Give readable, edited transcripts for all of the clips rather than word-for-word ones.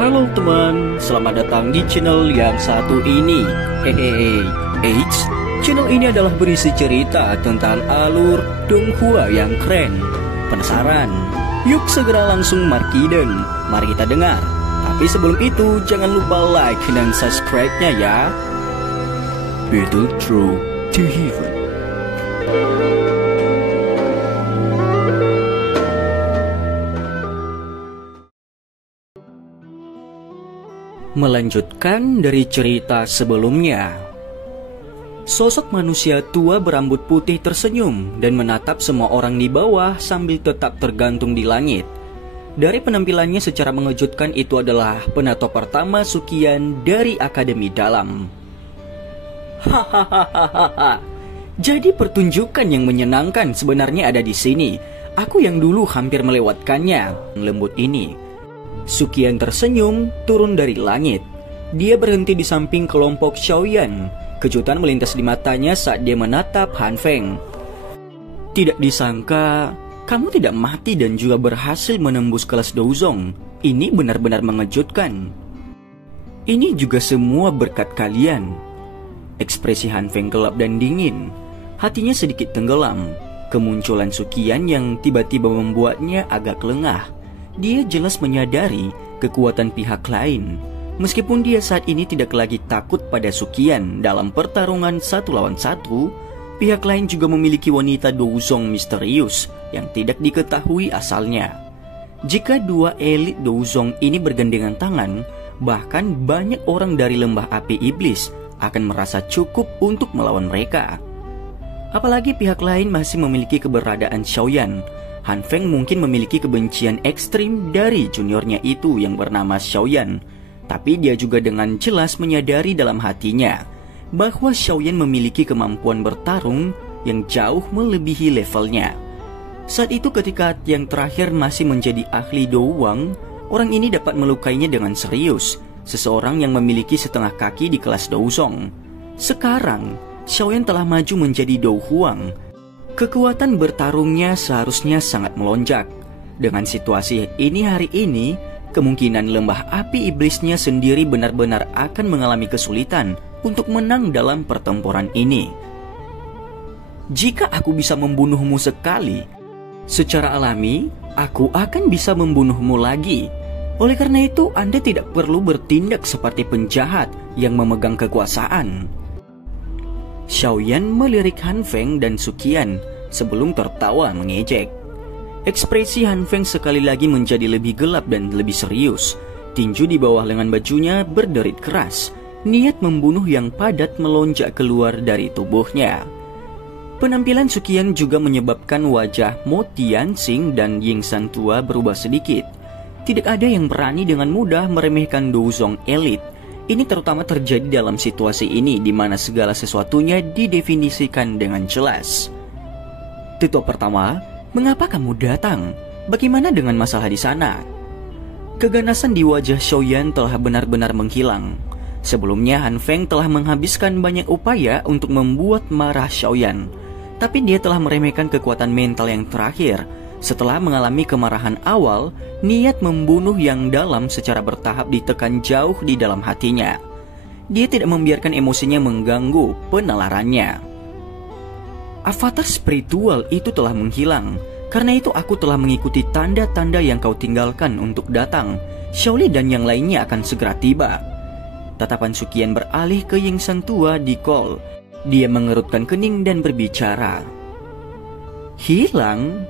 Halo teman, selamat datang di channel yang satu ini. Hehehe, channel ini adalah berisi cerita tentang alur Donghua yang keren. Penasaran? Yuk segera langsung markiden, mari kita dengar. Tapi sebelum itu, jangan lupa like dan subscribe-nya ya. Battle Through to Heaven. Melanjutkan dari cerita sebelumnya, sosok manusia tua berambut putih tersenyum dan menatap semua orang di bawah sambil tetap tergantung di langit. Dari penampilannya secara mengejutkan, itu adalah penato pertama Sukian dari Akademi Dalam. Hahaha. Jadi pertunjukan yang menyenangkan sebenarnya ada di sini. Aku yang dulu hampir melewatkannya. Lembut ini. Sukian tersenyum turun dari langit. Dia berhenti di samping kelompok Xiaoyan. Kejutan melintas di matanya saat dia menatap Han Feng. Tidak disangka kamu tidak mati dan juga berhasil menembus kelas Douzong. Ini benar-benar mengejutkan. Ini juga semua berkat kalian. Ekspresi Han Feng gelap dan dingin. Hatinya sedikit tenggelam. Kemunculan Sukian yang tiba-tiba membuatnya agak lengah. Dia jelas menyadari kekuatan pihak lain. Meskipun dia saat ini tidak lagi takut pada Sukian dalam pertarungan 1 lawan 1, pihak lain juga memiliki wanita Douzong misterius yang tidak diketahui asalnya. Jika dua elit Douzong ini bergandengan tangan, bahkan banyak orang dari lembah api iblis akan merasa cukup untuk melawan mereka. Apalagi pihak lain masih memiliki keberadaan Xiaoyan. Han Feng mungkin memiliki kebencian ekstrim dari juniornya itu yang bernama Xiaoyan. Tapi dia juga dengan jelas menyadari dalam hatinya bahwa Xiaoyan memiliki kemampuan bertarung yang jauh melebihi levelnya. Saat itu ketika yang terakhir masih menjadi ahli Douwang, orang ini dapat melukainya dengan serius. Seseorang yang memiliki setengah kaki di kelas Douzong. Sekarang, Xiaoyan telah maju menjadi Douhuang. Kekuatan bertarungnya seharusnya sangat melonjak. Dengan situasi ini hari ini, kemungkinan lembah api iblisnya sendiri benar-benar akan mengalami kesulitan untuk menang dalam pertempuran ini. Jika aku bisa membunuhmu sekali, secara alami, aku akan bisa membunuhmu lagi. Oleh karena itu, Anda tidak perlu bertindak seperti penjahat yang memegang kekuasaan. Xiaoyan melirik Han Feng dan Sukian sebelum tertawa mengejek. Ekspresi Han Feng sekali lagi menjadi lebih gelap dan lebih serius. Tinju di bawah lengan bajunya berderit keras. Niat membunuh yang padat melonjak keluar dari tubuhnya. Penampilan Sukian juga menyebabkan wajah Mo Tianxing dan Yingsan tua berubah sedikit. Tidak ada yang berani dengan mudah meremehkan Douzong elit. Ini terutama terjadi dalam situasi ini di mana segala sesuatunya didefinisikan dengan jelas. Tutor pertama, mengapa kamu datang? Bagaimana dengan masalah di sana? Keganasan di wajah Xiaoyan telah benar-benar menghilang. Sebelumnya Han Feng telah menghabiskan banyak upaya untuk membuat marah Xiaoyan. Tapi dia telah meremehkan kekuatan mental yang terakhir. Setelah mengalami kemarahan awal, niat membunuh yang dalam secara bertahap ditekan jauh di dalam hatinya. Dia tidak membiarkan emosinya mengganggu penalarannya. Avatar spiritual itu telah menghilang. Karena itu aku telah mengikuti tanda-tanda yang kau tinggalkan untuk datang. Xiaoli dan yang lainnya akan segera tiba. Tatapan Sukian beralih ke Yingsan tua di Kol. Dia mengerutkan kening dan berbicara. Hilang?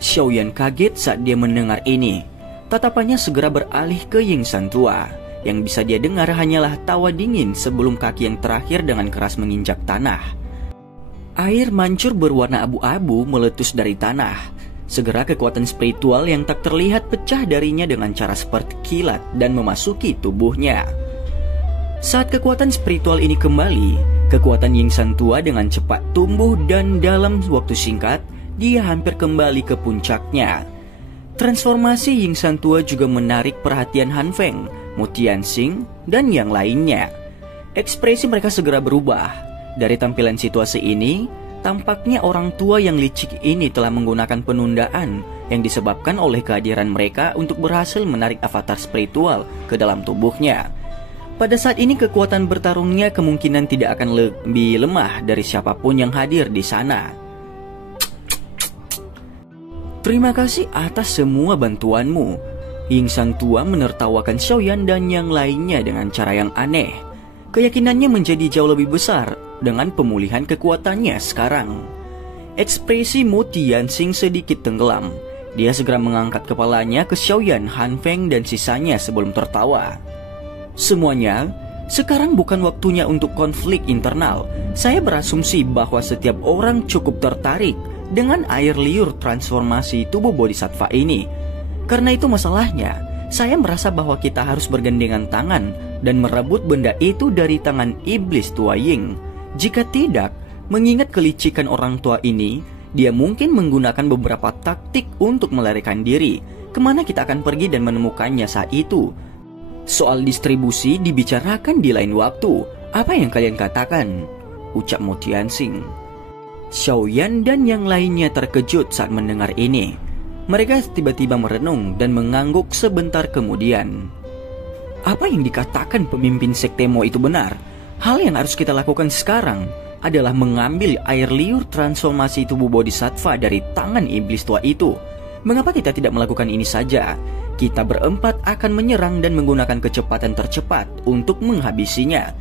Xiaoyan kaget saat dia mendengar ini. Tatapannya segera beralih ke Yingsan tua. Yang bisa dia dengar hanyalah tawa dingin sebelum kaki yang terakhir dengan keras menginjak tanah. Air mancur berwarna abu-abu meletus dari tanah. Segera kekuatan spiritual yang tak terlihat pecah darinya dengan cara seperti kilat dan memasuki tubuhnya. Saat kekuatan spiritual ini kembali, kekuatan Yingsan tua dengan cepat tumbuh dan dalam waktu singkat, dia hampir kembali ke puncaknya. Transformasi Yingsan tua juga menarik perhatian Han Feng, Mo Tianxing, dan yang lainnya. Ekspresi mereka segera berubah. Dari tampilan situasi ini, tampaknya orang tua yang licik ini telah menggunakan penundaan yang disebabkan oleh kehadiran mereka untuk berhasil menarik avatar spiritual ke dalam tubuhnya. Pada saat ini kekuatan bertarungnya kemungkinan tidak akan lebih lemah dari siapapun yang hadir di sana. Terima kasih atas semua bantuanmu. Ying Sang Tua menertawakan Xiaoyan dan yang lainnya dengan cara yang aneh. Keyakinannya menjadi jauh lebih besar dengan pemulihan kekuatannya sekarang. Ekspresi Mo Tianxing sedikit tenggelam. Dia segera mengangkat kepalanya ke Xiaoyan, Han Feng dan sisanya sebelum tertawa. Semuanya, sekarang bukan waktunya untuk konflik internal. Saya berasumsi bahwa setiap orang cukup tertarik dengan air liur transformasi tubuh bodhisattva ini. Karena itu masalahnya, saya merasa bahwa kita harus bergandengan tangan dan merebut benda itu dari tangan iblis tua Ying. Jika tidak, mengingat kelicikan orang tua ini, dia mungkin menggunakan beberapa taktik untuk melarikan diri. Kemana kita akan pergi dan menemukannya saat itu? Soal distribusi dibicarakan di lain waktu. Apa yang kalian katakan? Ucap Mo Tianxing. Xiaoyan dan yang lainnya terkejut saat mendengar ini. Mereka tiba-tiba merenung dan mengangguk sebentar kemudian. Apa yang dikatakan pemimpin sekte Mo itu benar. Hal yang harus kita lakukan sekarang adalah mengambil air liur transformasi tubuh bodhisattva dari tangan iblis tua itu. Mengapa kita tidak melakukan ini saja? Kita berempat akan menyerang dan menggunakan kecepatan tercepat untuk menghabisinya.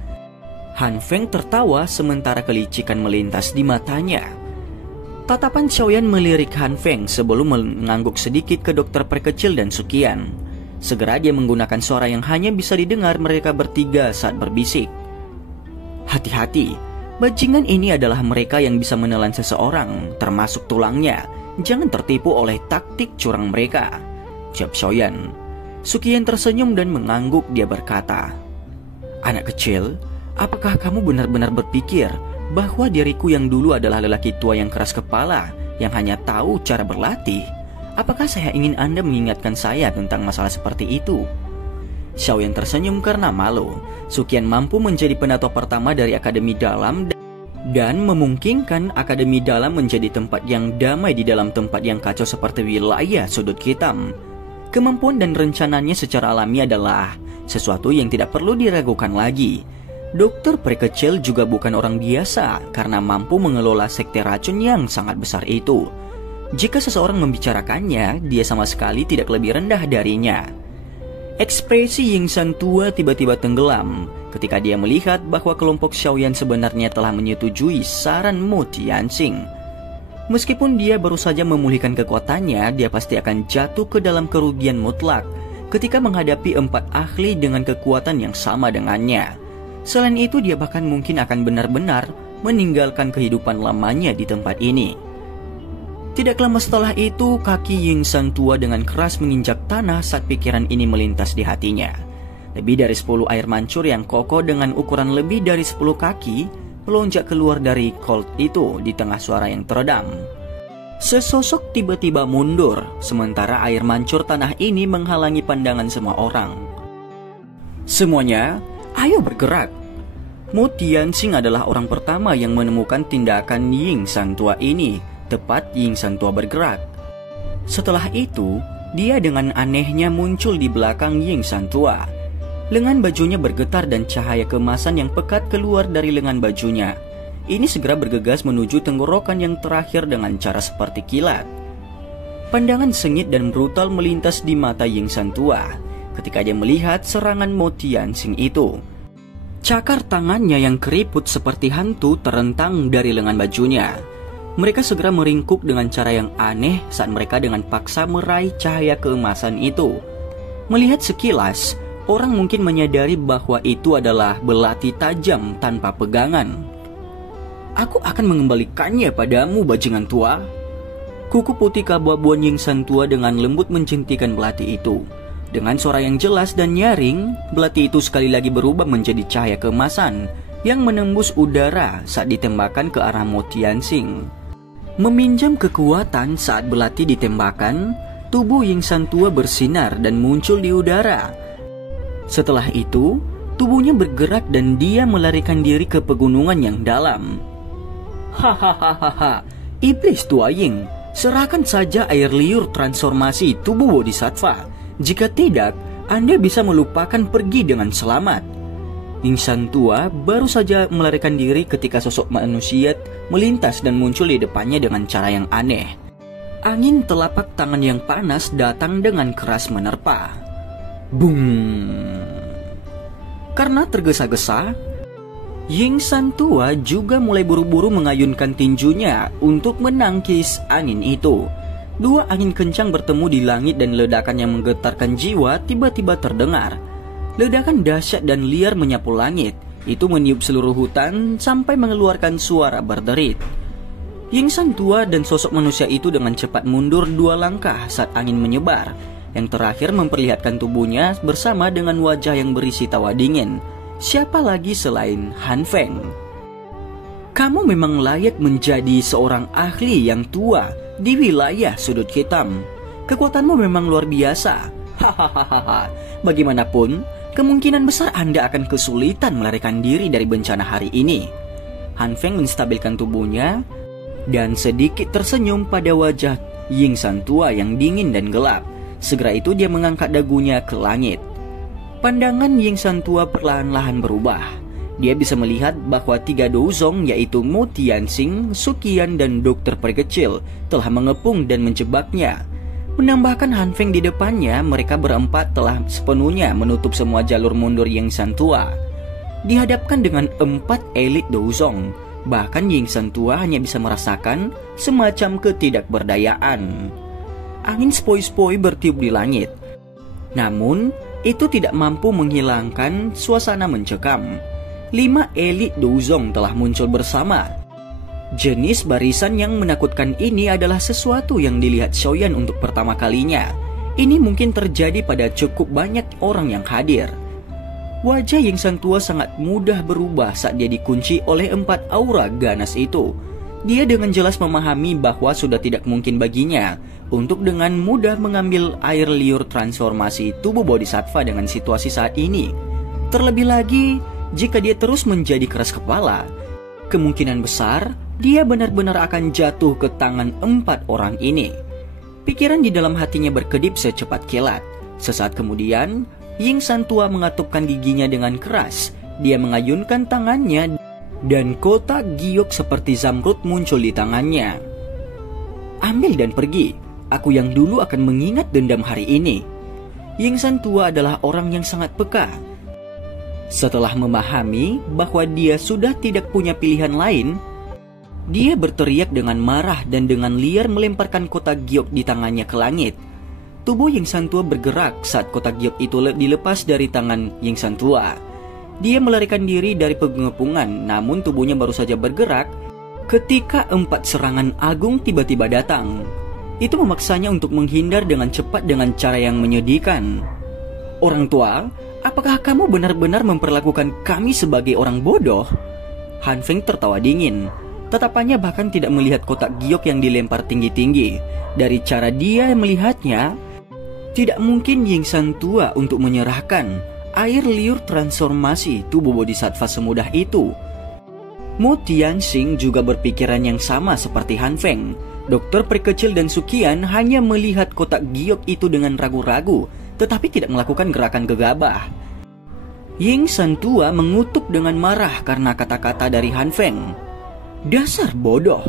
Han Feng tertawa sementara kelicikan melintas di matanya. Tatapan Xiaoyan melirik Han Feng sebelum mengangguk sedikit ke dokter perkecil dan Sukian. Segera dia menggunakan suara yang hanya bisa didengar mereka bertiga saat berbisik. Hati-hati, bajingan ini adalah mereka yang bisa menelan seseorang, termasuk tulangnya. Jangan tertipu oleh taktik curang mereka, ucap Xiaoyan. Sukian tersenyum dan mengangguk. Dia berkata, "Anak kecil, apakah kamu benar-benar berpikir bahwa diriku yang dulu adalah lelaki tua yang keras kepala, yang hanya tahu cara berlatih? Apakah saya ingin Anda mengingatkan saya tentang masalah seperti itu?" Xiaoyan tersenyum karena malu. Sukian mampu menjadi penatua pertama dari Akademi Dalam dan memungkinkan Akademi Dalam menjadi tempat yang damai di dalam tempat yang kacau seperti wilayah sudut hitam. Kemampuan dan rencananya secara alami adalah sesuatu yang tidak perlu diragukan lagi. Dokter perkecil juga bukan orang biasa karena mampu mengelola sekte racun yang sangat besar itu. Jika seseorang membicarakannya, dia sama sekali tidak lebih rendah darinya. Ekspresi Ying Sang Tua tiba-tiba tenggelam ketika dia melihat bahwa kelompok Xiaoyan sebenarnya telah menyetujui saran Mo Tianxing. Meskipun dia baru saja memulihkan kekuatannya, dia pasti akan jatuh ke dalam kerugian mutlak ketika menghadapi 4 ahli dengan kekuatan yang sama dengannya. Selain itu, dia bahkan mungkin akan benar-benar meninggalkan kehidupan lamanya di tempat ini. Tidak lama setelah itu, kaki Ying Sang Tua dengan keras menginjak tanah saat pikiran ini melintas di hatinya. Lebih dari 10 air mancur yang kokoh dengan ukuran lebih dari 10 kaki melonjak keluar dari Colt itu di tengah suara yang teredam. Sesosok tiba-tiba mundur, sementara air mancur tanah ini menghalangi pandangan semua orang. Semuanya, ayo bergerak. Mo Tianxing adalah orang pertama yang menemukan tindakan Ying Sang Tua ini. Tepat Ying Sang Tua bergerak. Setelah itu, dia dengan anehnya muncul di belakang Ying Sang Tua. Lengan bajunya bergetar dan cahaya keemasan yang pekat keluar dari lengan bajunya. Ini segera bergegas menuju tenggorokan yang terakhir dengan cara seperti kilat. Pandangan sengit dan brutal melintas di mata Ying Sang Tua ketika dia melihat serangan Mo Tianxing itu. Cakar tangannya yang keriput seperti hantu terentang dari lengan bajunya. Mereka segera meringkuk dengan cara yang aneh saat mereka dengan paksa meraih cahaya keemasan itu. Melihat sekilas, orang mungkin menyadari bahwa itu adalah belati tajam tanpa pegangan. "Aku akan mengembalikannya padamu, bajingan tua." Kuku putih keabu-abuan Ying Sang Tua dengan lembut mencentikan belati itu. Dengan suara yang jelas dan nyaring, belati itu sekali lagi berubah menjadi cahaya keemasan yang menembus udara saat ditembakkan ke arah Mo Tianxing. Meminjam kekuatan saat belati ditembakkan, tubuh Ying Sang Tua bersinar dan muncul di udara. Setelah itu, tubuhnya bergerak dan dia melarikan diri ke pegunungan yang dalam. "Hahaha, iblis tua Ying, Serahkan saja air liur transformasi tubuh Bodhisattva. Jika tidak, Anda bisa melupakan pergi dengan selamat. Insan tua baru saja melarikan diri ketika sosok manusia melintas dan muncul di depannya dengan cara yang aneh. Angin telapak tangan yang panas datang dengan keras menerpa. Bung! Karena tergesa-gesa, Yingsan tua juga mulai buru-buru mengayunkan tinjunya untuk menangkis angin itu. Dua angin kencang bertemu di langit dan ledakan yang menggetarkan jiwa tiba-tiba terdengar. Ledakan dahsyat dan liar menyapu langit. Itu meniup seluruh hutan sampai mengeluarkan suara berderit. Yingsan tua dan sosok manusia itu dengan cepat mundur 2 langkah saat angin menyebar. Yang terakhir memperlihatkan tubuhnya bersama dengan wajah yang berisi tawa dingin. Siapa lagi selain Han Feng? Kamu memang layak menjadi seorang ahli yang tua di wilayah sudut hitam. Kekuatanmu memang luar biasa. Hahaha. Bagaimanapun, kemungkinan besar Anda akan kesulitan melarikan diri dari bencana hari ini. Han Feng menstabilkan tubuhnya dan sedikit tersenyum pada wajah Yingsan tua yang dingin dan gelap. Segera itu dia mengangkat dagunya ke langit. Pandangan Yingsan tua perlahan-lahan berubah. Dia bisa melihat bahwa 3 douzong yaitu Mo Tianxing, Suqian dan dokter perkecil telah mengepung dan menjebaknya. Menambahkan Han Feng di depannya, mereka berempat telah sepenuhnya menutup semua jalur mundur Yingsan tua. Dihadapkan dengan 4 elit douzong, bahkan Yingsan tua hanya bisa merasakan semacam ketidakberdayaan. Angin sepoi-sepoi bertiup di langit. Namun, itu tidak mampu menghilangkan suasana mencekam. 5 elit douzong telah muncul bersama. Jenis barisan yang menakutkan ini adalah sesuatu yang dilihat Xiaoyan untuk pertama kalinya. Ini mungkin terjadi pada cukup banyak orang yang hadir. Wajah Yingsan tua sangat mudah berubah saat dia dikunci oleh 4 aura ganas itu. Dia dengan jelas memahami bahwa sudah tidak mungkin baginya untuk dengan mudah mengambil air liur transformasi tubuh Bodhisattva dengan situasi saat ini. Terlebih lagi, jika dia terus menjadi keras kepala, kemungkinan besar dia benar-benar akan jatuh ke tangan 4 orang ini. Pikiran di dalam hatinya berkedip secepat kilat. Sesaat kemudian, Yingsan tua mengatupkan giginya dengan keras. Dia mengayunkan tangannya dan kotak giok seperti zamrud muncul di tangannya. Ambil dan pergi. Aku yang dulu akan mengingat dendam hari ini. Yingsan tua adalah orang yang sangat peka. Setelah memahami bahwa dia sudah tidak punya pilihan lain, dia berteriak dengan marah dan dengan liar melemparkan kotak giok di tangannya ke langit. Tubuh Yingsan tua bergerak saat kotak giok itu dilepas dari tangan Yingsan tua. Dia melarikan diri dari pengepungan, namun tubuhnya baru saja bergerak ketika 4 serangan agung tiba-tiba datang. Itu memaksanya untuk menghindar dengan cepat dengan cara yang menyedihkan. Orang tua, apakah kamu benar-benar memperlakukan kami sebagai orang bodoh? Han Feng tertawa dingin. Tatapannya bahkan tidak melihat kotak giok yang dilempar tinggi-tinggi. Dari cara dia melihatnya, tidak mungkin Yingsan tua untuk menyerahkan air liur transformasi tubuh Bodhisattva semudah itu. Mo Tianxing juga berpikiran yang sama seperti Han Feng. Dokter perkecil dan Suqian hanya melihat kotak giok itu dengan ragu-ragu, tetapi tidak melakukan gerakan gegabah. Yingsan tua mengutuk dengan marah karena kata-kata dari Han Feng. Dasar bodoh.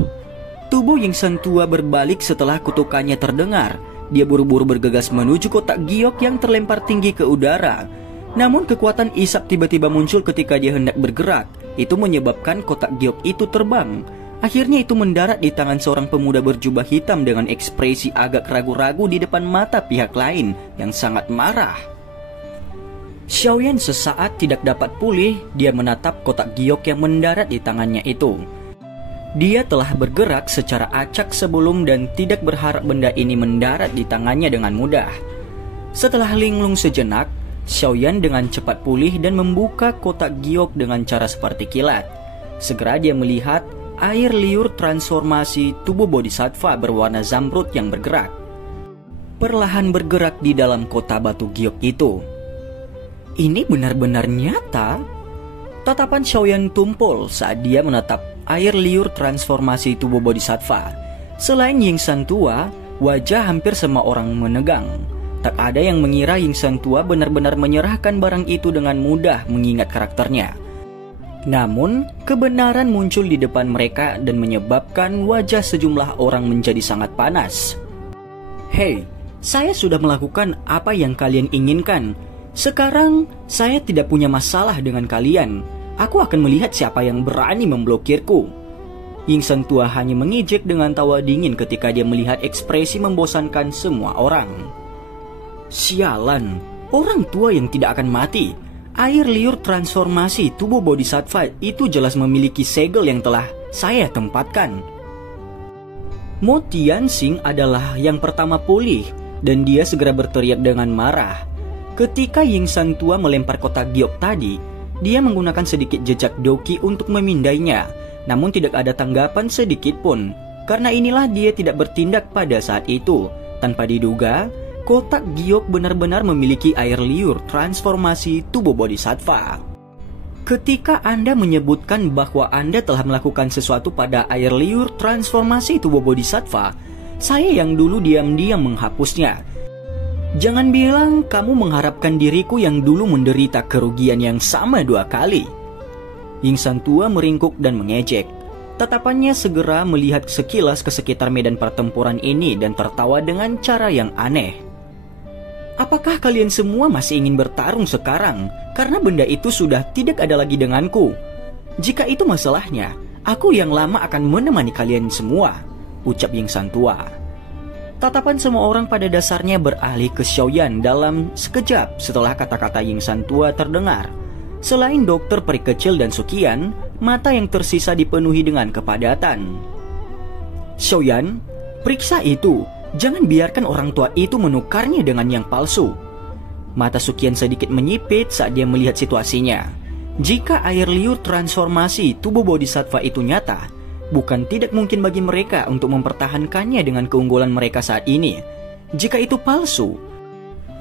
Tubuh Yingsan tua berbalik setelah kutukannya terdengar. Dia buru-buru bergegas menuju kotak giok yang terlempar tinggi ke udara. Namun kekuatan isap tiba-tiba muncul ketika dia hendak bergerak. Itu menyebabkan kotak giok itu terbang. Akhirnya itu mendarat di tangan seorang pemuda berjubah hitam dengan ekspresi agak ragu-ragu di depan mata pihak lain yang sangat marah. Xiaoyan sesaat tidak dapat pulih. Dia menatap kotak giok yang mendarat di tangannya itu. Dia telah bergerak secara acak sebelum dan tidak berharap benda ini mendarat di tangannya dengan mudah. Setelah linglung sejenak, Xiaoyan dengan cepat pulih dan membuka kotak giok dengan cara seperti kilat. Segera dia melihat air liur transformasi tubuh Bodhisattva berwarna zamrud yang bergerak. Perlahan bergerak di dalam kota batu giok itu. Ini benar-benar nyata? Tatapan Xiaoyan tumpul saat dia menatap air liur transformasi tubuh Bodhisattva. Selain Yingsan tua, wajah hampir semua orang menegang. Tak ada yang mengira Yingsan tua benar-benar menyerahkan barang itu dengan mudah mengingat karakternya. Namun, kebenaran muncul di depan mereka dan menyebabkan wajah sejumlah orang menjadi sangat panas. "Hei, saya sudah melakukan apa yang kalian inginkan. Sekarang, saya tidak punya masalah dengan kalian. Aku akan melihat siapa yang berani memblokirku." Yingsan tua hanya mengejek dengan tawa dingin ketika dia melihat ekspresi membosankan semua orang. "Sialan, orang tua yang tidak akan mati. Air liur transformasi tubuh bodhisattva itu jelas memiliki segel yang telah saya tempatkan." Mo Tianxing adalah yang pertama pulih dan dia segera berteriak dengan marah. Ketika Yingsan tua melempar kotak giok tadi, dia menggunakan sedikit jejak doki untuk memindainya, namun tidak ada tanggapan sedikit pun. Karena inilah dia tidak bertindak pada saat itu. Tanpa diduga, kotak giok benar-benar memiliki air liur transformasi tubuh bodhisattva. Ketika Anda menyebutkan bahwa Anda telah melakukan sesuatu pada air liur transformasi tubuh bodhisattva, saya yang dulu diam-diam menghapusnya. Jangan bilang kamu mengharapkan diriku yang dulu menderita kerugian yang sama 2 kali. Yingsan tua meringkuk dan mengejek. Tatapannya segera melihat sekilas ke sekitar medan pertempuran ini dan tertawa dengan cara yang aneh. "Apakah kalian semua masih ingin bertarung sekarang? Karena benda itu sudah tidak ada lagi denganku. Jika itu masalahnya, aku yang lama akan menemani kalian semua," ucap Yingsan tua. Tatapan semua orang pada dasarnya beralih ke Xiaoyan dalam sekejap setelah kata-kata Yingsan tua terdengar. Selain dokter peri kecil dan Sukian, mata yang tersisa dipenuhi dengan kepadatan. "Xiaoyan, periksa itu. Jangan biarkan orang tua itu menukarnya dengan yang palsu." Mata Sukian sedikit menyipit saat dia melihat situasinya. Jika air liur transformasi tubuh bodhisattva itu nyata, bukan tidak mungkin bagi mereka untuk mempertahankannya dengan keunggulan mereka saat ini. Jika itu palsu,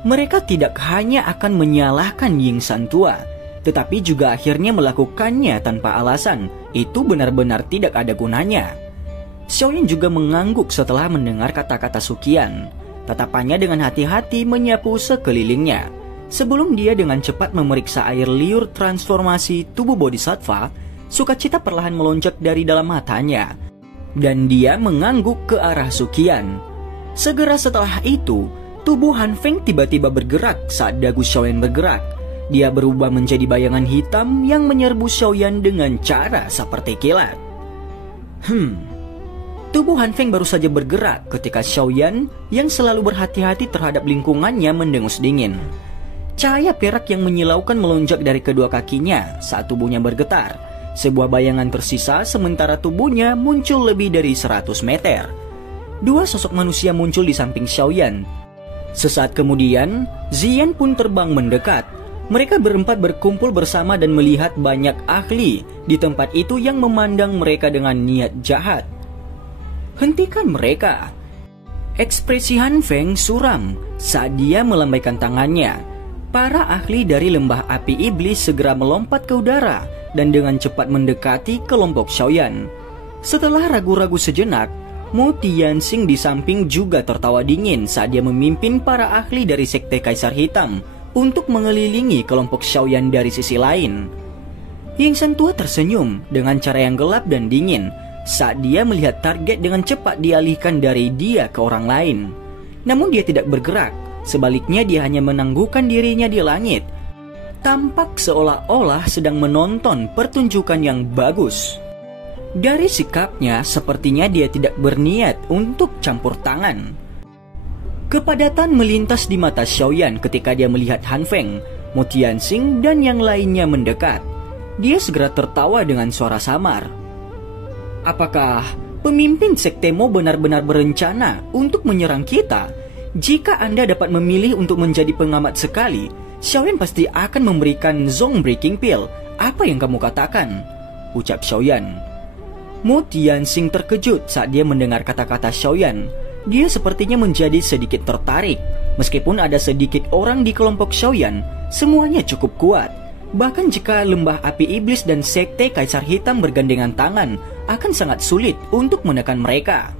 mereka tidak hanya akan menyalahkan Yingsan tua, tetapi juga akhirnya melakukannya tanpa alasan. Itu benar-benar tidak ada gunanya. Xiaoyan juga mengangguk setelah mendengar kata-kata Sukian. Tatapannya dengan hati-hati menyapu sekelilingnya. Sebelum dia dengan cepat memeriksa air liur transformasi tubuh bodhisattva, sukacita perlahan melonjak dari dalam matanya. Dan dia mengangguk ke arah Sukian. Segera setelah itu, tubuh Han Feng tiba-tiba bergerak saat dagu Xiaoyan bergerak. Dia berubah menjadi bayangan hitam yang menyerbu Xiaoyan dengan cara seperti kilat. Tubuh Han Feng baru saja bergerak ketika Xiaoyan yang selalu berhati-hati terhadap lingkungannya mendengus dingin. Cahaya perak yang menyilaukan melonjak dari kedua kakinya saat tubuhnya bergetar. Sebuah bayangan tersisa sementara tubuhnya muncul lebih dari 100 meter. 2 sosok manusia muncul di samping Xiaoyan. Sesaat kemudian, Ziyan pun terbang mendekat. Mereka berempat berkumpul bersama dan melihat banyak ahli di tempat itu yang memandang mereka dengan niat jahat. "Hentikan mereka!" Ekspresi Han Feng suram saat dia melambaikan tangannya. Para ahli dari lembah api iblis segera melompat ke udara dan dengan cepat mendekati kelompok Xiaoyan. Setelah ragu-ragu sejenak, Mo Tianxing di samping juga tertawa dingin saat dia memimpin para ahli dari Sekte Kaisar Hitam untuk mengelilingi kelompok Xiaoyan dari sisi lain. Yingsan tua tersenyum dengan cara yang gelap dan dingin saat dia melihat target dengan cepat dialihkan dari dia ke orang lain. Namun dia tidak bergerak, sebaliknya dia hanya menangguhkan dirinya di langit. Tampak seolah-olah sedang menonton pertunjukan yang bagus. Dari sikapnya, sepertinya dia tidak berniat untuk campur tangan. Kepadatan melintas di mata Xiaoyan ketika dia melihat Han Feng, Mo Tianxing, dan yang lainnya mendekat. Dia segera tertawa dengan suara samar. "Apakah pemimpin Sekte Mo benar-benar berencana untuk menyerang kita? Jika Anda dapat memilih untuk menjadi pengamat sekali, Xiaoyan pasti akan memberikan Zong Breaking Pill. Apa yang kamu katakan?" ucap Xiaoyan. Mo Tianxing terkejut saat dia mendengar kata-kata Xiaoyan. Dia sepertinya menjadi sedikit tertarik. Meskipun ada sedikit orang di kelompok Xiaoyan, semuanya cukup kuat. Bahkan jika lembah api iblis dan Sekte Kaisar Hitam bergandengan tangan, akan sangat sulit untuk menekan mereka.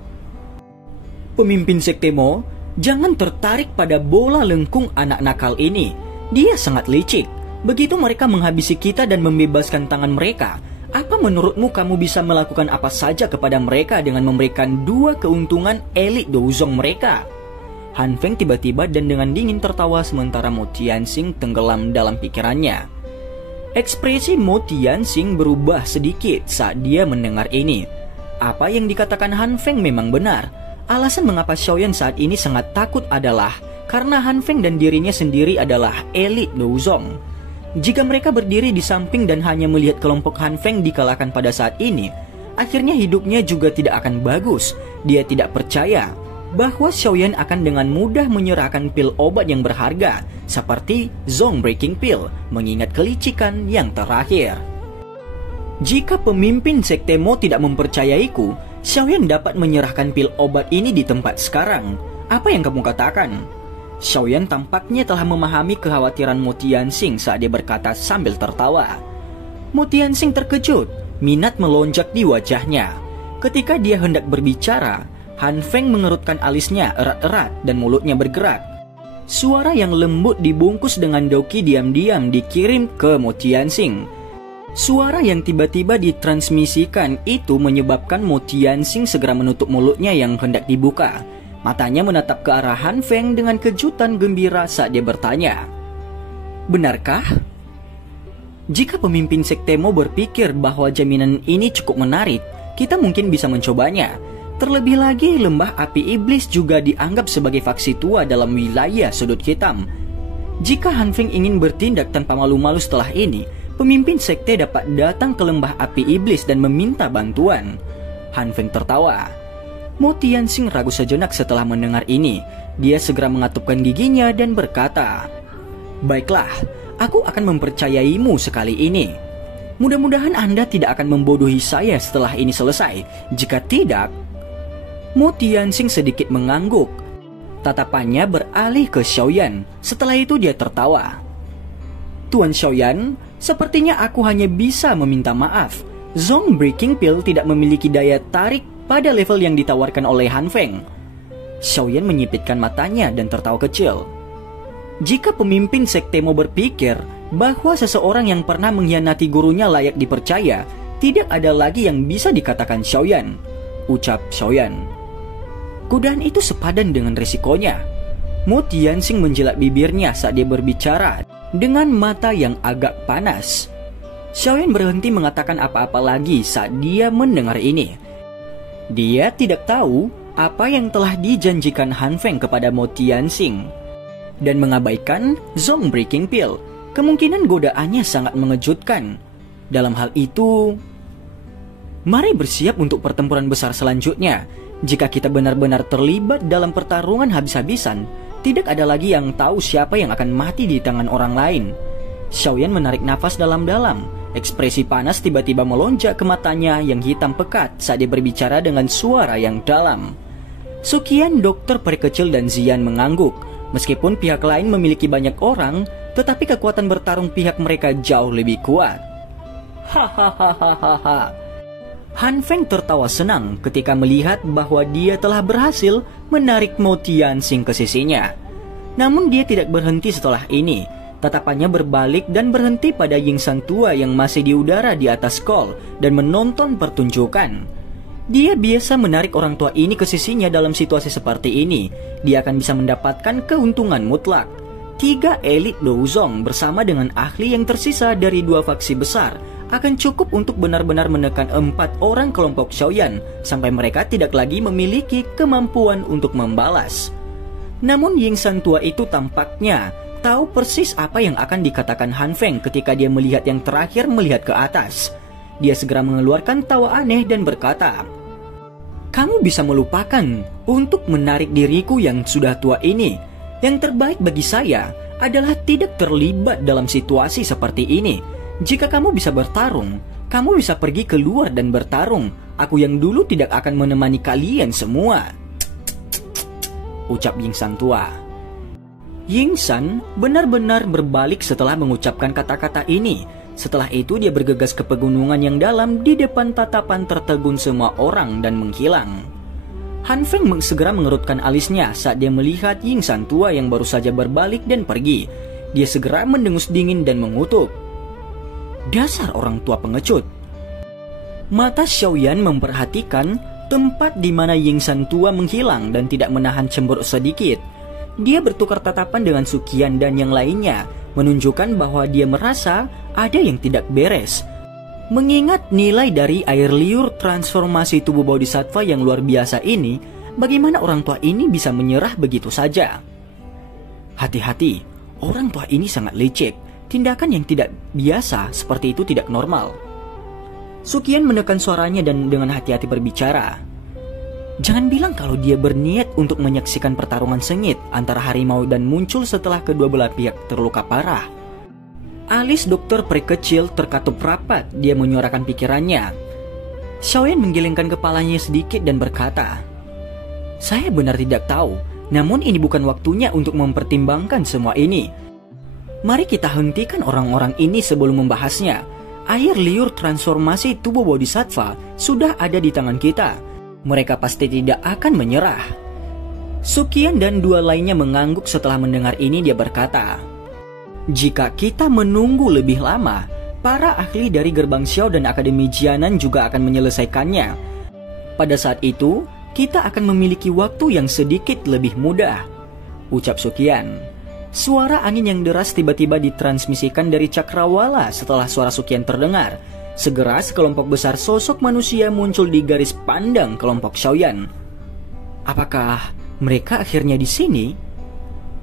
Pemimpin Sekte Mo, jangan tertarik pada bola lengkung anak nakal ini. Dia sangat licik. Begitu mereka menghabisi kita dan membebaskan tangan mereka, apa menurutmu kamu bisa melakukan apa saja kepada mereka dengan memberikan 2 keuntungan elit Douzong mereka? Han Feng tiba-tiba dan dengan dingin tertawa sementara Mo Tianxing tenggelam dalam pikirannya. Ekspresi Mo Tianxing berubah sedikit saat dia mendengar ini. Apa yang dikatakan Han Feng memang benar. Alasan mengapa Xiaoyan saat ini sangat takut adalah karena Han Feng dan dirinya sendiri adalah elit Douzong. Jika mereka berdiri di samping dan hanya melihat kelompok Han Feng dikalahkan pada saat ini, akhirnya hidupnya juga tidak akan bagus. Dia tidak percaya bahwa Xiaoyan akan dengan mudah menyerahkan pil obat yang berharga seperti Zong Breaking Pill, mengingat kelicikan yang terakhir. Jika pemimpin Sekte Mo tidak mempercayaiku, Xiaoyan dapat menyerahkan pil obat ini di tempat sekarang. Apa yang kamu katakan? Xiaoyan tampaknya telah memahami kekhawatiran Mo Tianxing saat dia berkata sambil tertawa. Mo Tianxing terkejut, minat melonjak di wajahnya. Ketika dia hendak berbicara, Han Feng mengerutkan alisnya erat-erat dan mulutnya bergerak. Suara yang lembut dibungkus dengan doki diam-diam dikirim ke Mo Tianxing. Suara yang tiba-tiba ditransmisikan itu menyebabkan Mo Tianxing segera menutup mulutnya yang hendak dibuka. Matanya menatap ke arah Han Feng dengan kejutan gembira saat dia bertanya, "Benarkah?" Jika pemimpin Sekte Mo berpikir bahwa jaminan ini cukup menarik, kita mungkin bisa mencobanya. Terlebih lagi, lembah api iblis juga dianggap sebagai faksi tua dalam wilayah sudut hitam. Jika Han Feng ingin bertindak tanpa malu-malu setelah ini, pemimpin sekte dapat datang ke lembah api iblis dan meminta bantuan. Han Feng tertawa. Mo Tianxing ragu sejenak setelah mendengar ini. Dia segera mengatupkan giginya dan berkata, "Baiklah, aku akan mempercayaimu sekali ini. Mudah-mudahan Anda tidak akan membodohi saya setelah ini selesai. Jika tidak..." Mo Tianxing sedikit mengangguk. Tatapannya beralih ke Xiaoyan. Setelah itu dia tertawa. "Tuan Xiaoyan, sepertinya aku hanya bisa meminta maaf. Zong Breaking Pill tidak memiliki daya tarik pada level yang ditawarkan oleh Han Feng." Xiaoyan menyipitkan matanya dan tertawa kecil. Jika pemimpin sekte mau berpikir bahwa seseorang yang pernah mengkhianati gurunya layak dipercaya, tidak ada lagi yang bisa dikatakan Xiaoyan, ucap Xiaoyan. Godaan itu sepadan dengan risikonya. Mo Tianxing menjilat bibirnya saat dia berbicara dengan mata yang agak panas. Xiaoyan berhenti mengatakan apa-apa lagi saat dia mendengar ini. Dia tidak tahu apa yang telah dijanjikan Han Feng kepada Mo Tianxing dan mengabaikan Zong Breaking Pill. Kemungkinan godaannya sangat mengejutkan. Dalam hal itu, mari bersiap untuk pertempuran besar selanjutnya. Jika kita benar-benar terlibat dalam pertarungan habis-habisan, tidak ada lagi yang tahu siapa yang akan mati di tangan orang lain. Xiaoyan menarik nafas dalam-dalam. Ekspresi panas tiba-tiba melonjak ke matanya yang hitam pekat saat dia berbicara dengan suara yang dalam. Sekian dokter peri kecil dan Zian mengangguk. Meskipun pihak lain memiliki banyak orang, tetapi kekuatan bertarung pihak mereka jauh lebih kuat. Hahaha. Han Feng tertawa senang ketika melihat bahwa dia telah berhasil menarik Mo Tianxing ke sisinya. Namun dia tidak berhenti setelah ini. Tatapannya berbalik dan berhenti pada Yingsan tua yang masih di udara di atas kol dan menonton pertunjukan. Dia biasa menarik orang tua ini ke sisinya dalam situasi seperti ini. Dia akan bisa mendapatkan keuntungan mutlak. 3 elit Douzong bersama dengan ahli yang tersisa dari 2 faksi besar akan cukup untuk benar-benar menekan 4 orang kelompok Xiaoyan sampai mereka tidak lagi memiliki kemampuan untuk membalas. Namun Yingsan tua itu tampaknya tahu persis apa yang akan dikatakan Han Feng ketika dia melihat yang terakhir melihat ke atas. Dia segera mengeluarkan tawa aneh dan berkata, "Kamu bisa melupakan untuk menarik diriku yang sudah tua ini. Yang terbaik bagi saya adalah tidak terlibat dalam situasi seperti ini. Jika kamu bisa bertarung, kamu bisa pergi keluar dan bertarung. Aku yang dulu tidak akan menemani kalian semua," ucap Yingsan tua. Yingsan benar-benar berbalik setelah mengucapkan kata-kata ini. Setelah itu dia bergegas ke pegunungan yang dalam di depan tatapan tertegun semua orang dan menghilang. Han Feng segera mengerutkan alisnya saat dia melihat Ying San tua yang baru saja berbalik dan pergi. Dia segera mendengus dingin dan mengutuk. Dasar orang tua pengecut. Mata Xiaoyan memperhatikan tempat di mana Ying San tua menghilang dan tidak menahan cemberut sedikit. Dia bertukar tatapan dengan Suqian dan yang lainnya, menunjukkan bahwa dia merasa ada yang tidak beres. Mengingat nilai dari air liur transformasi tubuh Bodhisattva yang luar biasa ini, bagaimana orang tua ini bisa menyerah begitu saja? Hati-hati, orang tua ini sangat licik. Tindakan yang tidak biasa seperti itu tidak normal. Suqian menekan suaranya dan dengan hati-hati berbicara. Jangan bilang kalau dia berniat untuk menyaksikan pertarungan sengit antara harimau dan muncul setelah kedua belah pihak terluka parah. Alis dokter peri kecil terkatup rapat, dia menyuarakan pikirannya. Xiaoyan menggelengkan kepalanya sedikit dan berkata, saya benar tidak tahu, namun ini bukan waktunya untuk mempertimbangkan semua ini. Mari kita hentikan orang-orang ini sebelum membahasnya. Air liur transformasi tubuh Bodhisattva sudah ada di tangan kita. Mereka pasti tidak akan menyerah. Suqian dan dua lainnya mengangguk setelah mendengar ini. Dia berkata, jika kita menunggu lebih lama, para ahli dari Gerbang Xiao dan Akademi Jianan juga akan menyelesaikannya. Pada saat itu, kita akan memiliki waktu yang sedikit lebih mudah, ucap Suqian. Suara angin yang deras tiba-tiba ditransmisikan dari cakrawala setelah suara Suqian terdengar. Segera sekelompok besar sosok manusia muncul di garis pandang kelompok Xiaoyan. Apakah mereka akhirnya di sini?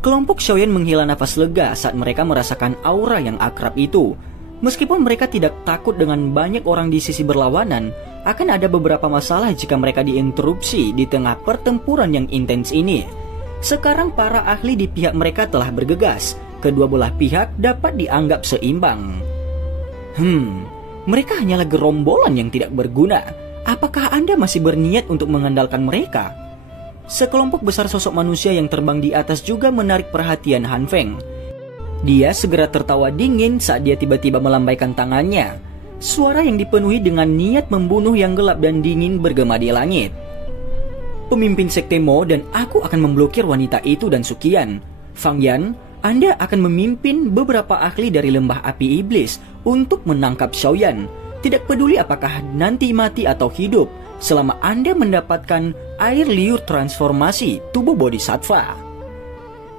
Kelompok Xiaoyan menghela nafas lega saat mereka merasakan aura yang akrab itu. Meskipun mereka tidak takut dengan banyak orang di sisi berlawanan, akan ada beberapa masalah jika mereka diinterupsi di tengah pertempuran yang intens ini. Sekarang para ahli di pihak mereka telah bergegas. Kedua belah pihak dapat dianggap seimbang. Mereka hanyalah gerombolan yang tidak berguna. Apakah Anda masih berniat untuk mengandalkan mereka? Sekelompok besar sosok manusia yang terbang di atas juga menarik perhatian Han Feng. Dia segera tertawa dingin saat dia tiba-tiba melambaikan tangannya. Suara yang dipenuhi dengan niat membunuh yang gelap dan dingin bergema di langit. Pemimpin Sekte Mo dan aku akan memblokir wanita itu dan Suqian. Fang Yan, Anda akan memimpin beberapa ahli dari lembah api iblis untuk menangkap Xiaoyan. Tidak peduli apakah nanti mati atau hidup, selama Anda mendapatkan air liur transformasi tubuh Bodhisattva.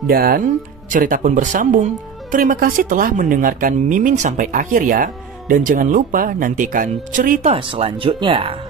Dan cerita pun bersambung. Terima kasih telah mendengarkan Mimin sampai akhir ya. Dan jangan lupa nantikan cerita selanjutnya.